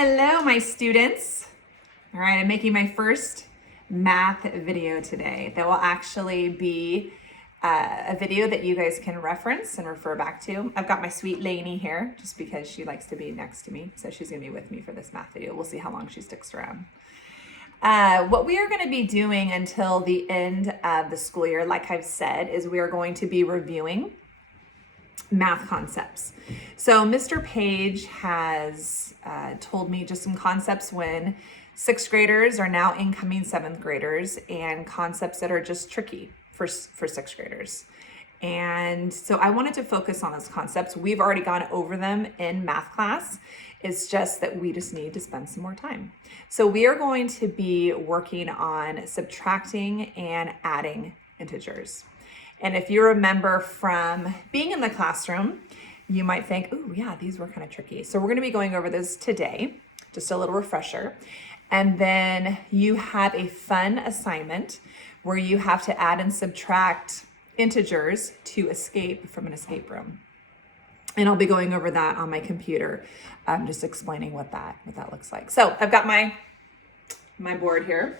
Hello, my students. All right, I'm making my first math video today. That will actually be a video that you guys can reference and refer back to. I've got my sweet Lainey here just because she likes to be next to me. So she's gonna be with me for this math video. We'll see how long she sticks around. What we are gonna be doing until the end of the school year, like I've said, is we are going to be reviewing math concepts. So Mr. Page has told me just some concepts when sixth graders are now incoming seventh graders, and concepts that are just tricky for sixth graders. And so I wanted to focus on those concepts. We've already gone over them in math class. It's just that we just need to spend some more time. So we are going to be working on subtracting and adding integers. And if you remember from being in the classroom, you might think, oh yeah, these were kind of tricky. So we're gonna be going over this today, just a little refresher. And then you have a fun assignment where you have to add and subtract integers to escape from an escape room. And I'll be going over that on my computer, just explaining what that looks like. So I've got my board here.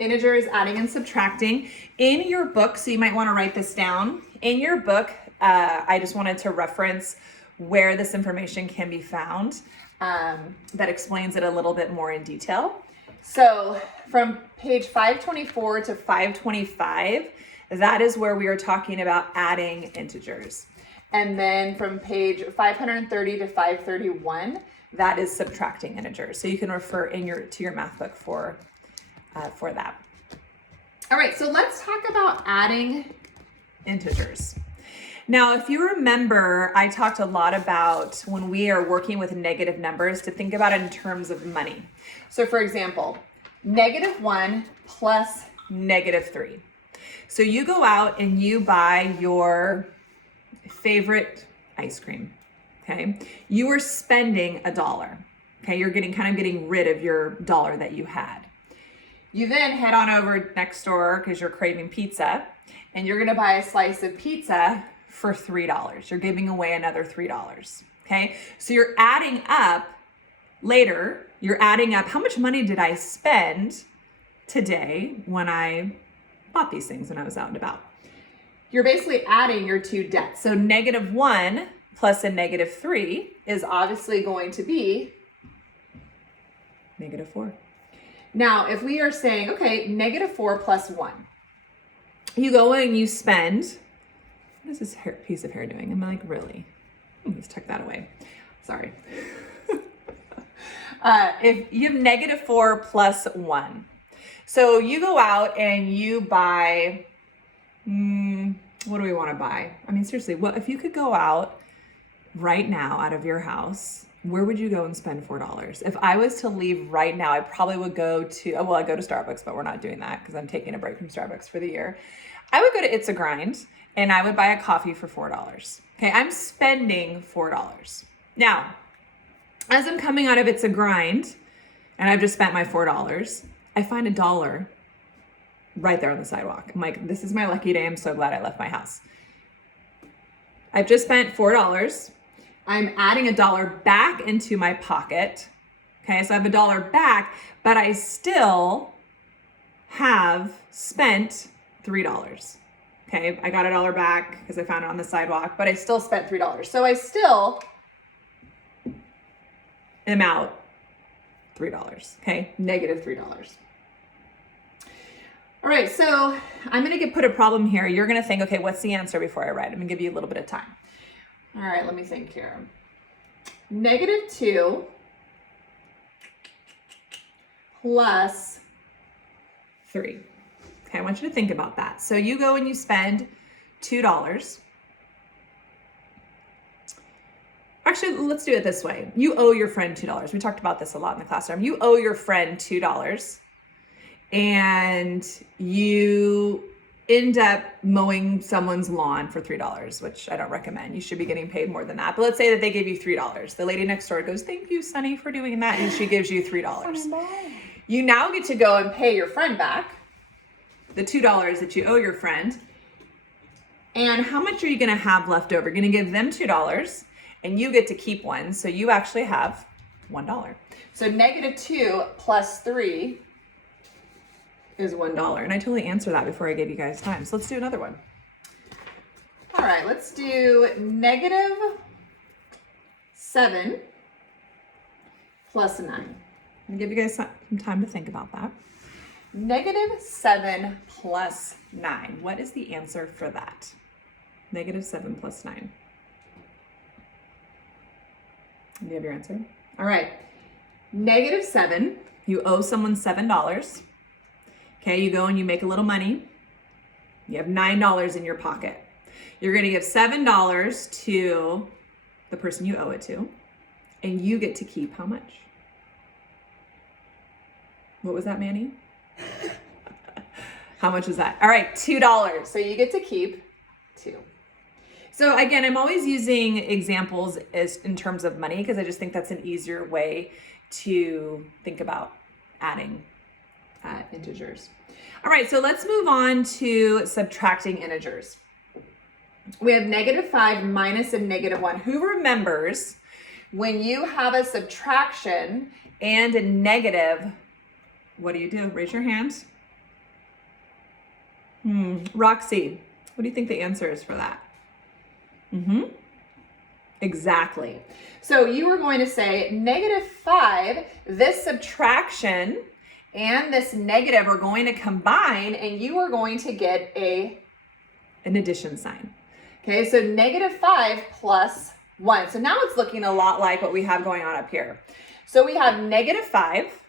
Integers, adding and subtracting. In your book, so you might want to write this down. In your book, I just wanted to reference where this information can be found that explains it a little bit more in detail. So from page 524 to 525, that is where we are talking about adding integers. And then from page 530 to 531, that is subtracting integers. So you can refer to your math book for that. All right, so let's talk about adding integers. Now, if you remember, I talked a lot about when we are working with negative numbers to think about it in terms of money. So for example, -1 plus -3. So you go out and you buy your favorite ice cream, okay? You are spending $1, okay? You're getting rid of your dollar that you had. You then head on over next door because you're craving pizza, and you're gonna buy a slice of pizza for $3. You're giving away another $3, okay? So you're adding up later, how much money did I spend today when I bought these things when I was out and about? You're basically adding your two debts. So -1 plus a -3 is obviously going to be -4. Now, if we are saying, okay, -4 plus 1, you go and you spend, what is this piece of hair doing? I'm like, really? Let's tuck that away. Sorry. If you have -4 plus 1. So you go out and you buy, what do we want to buy? I mean, seriously, if you could go out right now out of your house, where would you go and spend $4? If I was to leave right now, I probably would go to, I go to Starbucks, but we're not doing that because I'm taking a break from Starbucks for the year. I would go to It's a Grind and I would buy a coffee for $4. Okay, I'm spending $4. Now, as I'm coming out of It's a Grind and I've just spent my $4, I find $1 right there on the sidewalk. I'm like, this is my lucky day. I'm so glad I left my house. I've just spent $4. I'm adding $1 back into my pocket. Okay, so I have $1 back, but I still have spent $3. Okay, I got $1 back because I found it on the sidewalk, but I still spent $3. So I still am out $3. Okay, -$3. All right, so I'm gonna put a problem here. You're gonna think, okay, what's the answer before I write? I'm gonna give you a little bit of time. All right, let me think here. -2 plus 3. Okay, I want you to think about that. So you go and you spend $2. Actually, let's do it this way. You owe your friend $2. We talked about this a lot in the classroom. You owe your friend $2 and you end up mowing someone's lawn for $3, which I don't recommend. You should be getting paid more than that. But let's say that they gave you $3. The lady next door goes, thank you, Sunny, for doing that. And she gives you $3. You now get to go and pay your friend back the $2 that you owe your friend. And how much are you gonna have left over? You're gonna give them $2 and you get to keep one. So you actually have $1. So -2 plus 3 is $1. And I totally answered that before I gave you guys time. So let's do another one. All right, let's do -7 plus 9. I'll give you guys some time to think about that. -7 plus 9. What is the answer for that? -7 plus 9. Do you have your answer? All right. -7, you owe someone $7. Okay, you go and you make a little money. You have $9 in your pocket. You're going to give $7 to the person you owe it to, and you get to keep how much? What was that, Manny? How much was that? All right, $2. So you get to keep 2. So again, I'm always using examples as in terms of money because I just think that's an easier way to think about adding integers. All right, so let's move on to subtracting integers. We have -5 minus a -1. Who remembers when you have a subtraction and a negative, what do? Raise your hand. Roxy, what do you think the answer is for that? Exactly. So you were going to say -5, this subtraction and this negative are going to combine and you are going to get an addition sign. Okay, so -5 plus 1. So now it's looking a lot like what we have going on up here. So we have -5,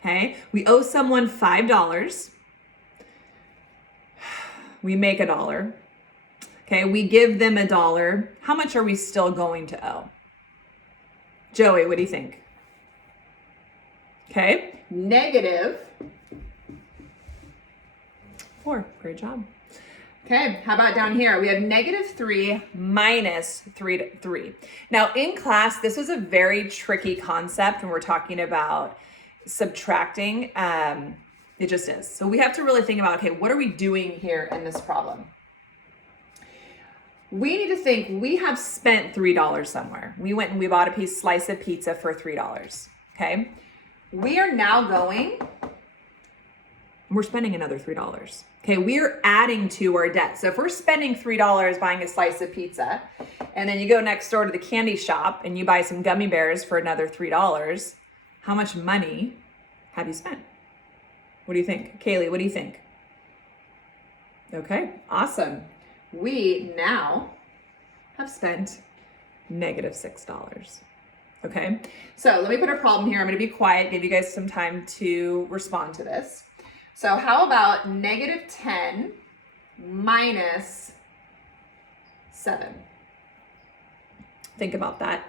okay? We owe someone $5. We make $1. Okay, we give them $1. How much are we still going to owe? Joey, what do you think? Okay, -4. Great job. Okay, how about down here? We have -3 minus 3. Now in class, this was a very tricky concept when we're talking about subtracting. It just is. So we have to really think about, okay, what are we doing here in this problem? We need to think we have spent $3 somewhere. We went and we bought a slice of pizza for $3, okay? We are now we're spending another $3. Okay, we're adding to our debt. So if we're spending $3 buying a slice of pizza, and then you go next door to the candy shop and you buy some gummy bears for another $3, how much money have you spent? What do you think? Kaylee, what do you think? Okay, awesome. We now have spent -$6. Okay, so let me put a problem here. I'm going to be quiet, give you guys some time to respond to this. So how about -10 minus 7? Think about that.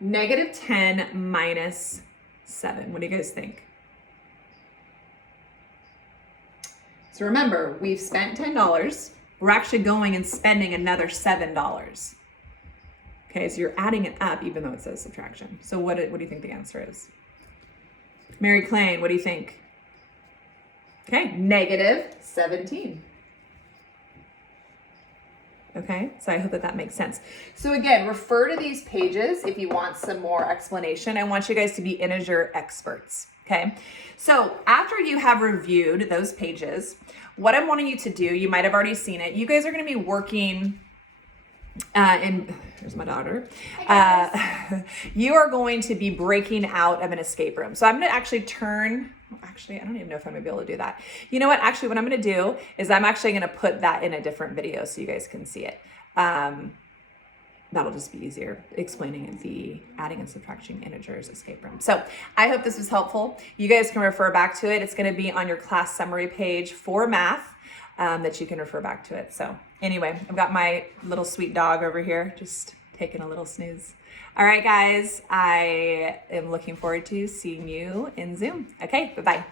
-10 minus 7. What do you guys think? So remember, we've spent $10. We're actually going and spending another $7. Okay, so you're adding it up even though it says subtraction. So what do you think the answer is? Mary Clain, what do you think? Okay, -17. Okay, so I hope that makes sense. So again, refer to these pages if you want some more explanation. I want you guys to be integer experts, okay? So after you have reviewed those pages, what I'm wanting you to do, you might have already seen it, you guys are gonna be working here's my daughter. You are going to be breaking out of an escape room. So I'm gonna actually I don't even know if I'm gonna be able to do that. You know what? Actually, what I'm gonna do is I'm actually gonna put that in a different video so you guys can see it. That'll just be easier explaining the adding and subtracting integers escape room. So I hope this was helpful. You guys can refer back to it. It's gonna be on your class summary page for math that you can refer back to it. So anyway, I've got my little sweet dog over here just taking a little snooze. All right, guys, I am looking forward to seeing you in Zoom. Okay, bye-bye.